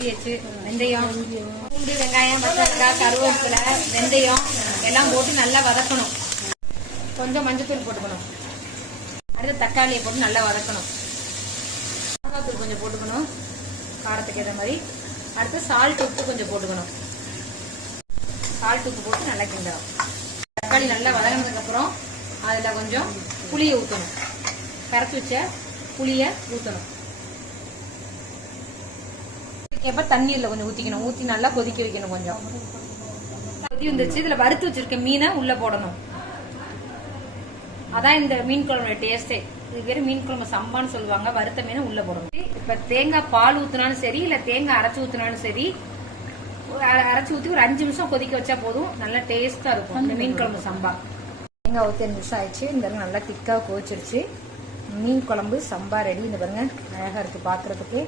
ஊற்றியாச்சு. வெந்தயம், பூண்டு, வெங்காயம், பச்சை மிளகாய், கருவேப்பிலை, வெந்தயம் எல்லாம் போட்டு நல்லா வதக்கணும். கொஞ்சம் மஞ்சத்தூள் போட்டுக்கணும். அடுத்து தக்காளியை போட்டு நல்லா வதக்கணும். மிளகாத்தூள் கொஞ்சம் போட்டுக்கணும் காரத்துக்கு ஏற்ற மாதிரி. அடுத்து சால்ட் உப்பு கொஞ்சம் போட்டுக்கணும். சால்ட் உப்பு போட்டு நல்லா கிண்டணும். தக்காளி நல்லா வதங்கினதுக்கு அப்புறம் அதில் கொஞ்சம் புளியை ஊற்றணும். கரைச்சி வச்ச புளியை ஊற்றணும். எப்போ தண்ணீரில் கொஞ்சம் ஊற்றிக்கணும். ஊற்றி நல்லா கொதிக்க வைக்கணும். கொஞ்சம் கொதி வந்துருச்சு. இதில் வறுத்து வச்சிருக்க மீனை உள்ளே போடணும். அதான் இந்த மீன் குழம்புடைய டேஸ்டே. இது பேர் மீன் குழம்பு சம்பான்னு சொல்லுவாங்க. வறுத்த மீனை உள்ளே போடணும். இப்போ தேங்காய் பால் ஊற்றினாலும் சரி, இல்லை தேங்காய் அரைச்சி ஊற்றினாலும் சரி, அரைச்சி ஊற்றி ஒரு 5 நிமிஷம் கொதிக்க வச்சா போதும். நல்லா டேஸ்டா இருக்கும் இந்த மீன் குழம்பு சம்பா. தேங்காய் ஊற்றி 5 நிமிஷம் ஆயிடுச்சு. இந்த நல்லா திக்காக கொதிச்சிருச்சு. மீன் குழம்பு சம்பா ரெடி. இந்த பாருங்க அழகா இருக்கு பாக்குறதுக்கு.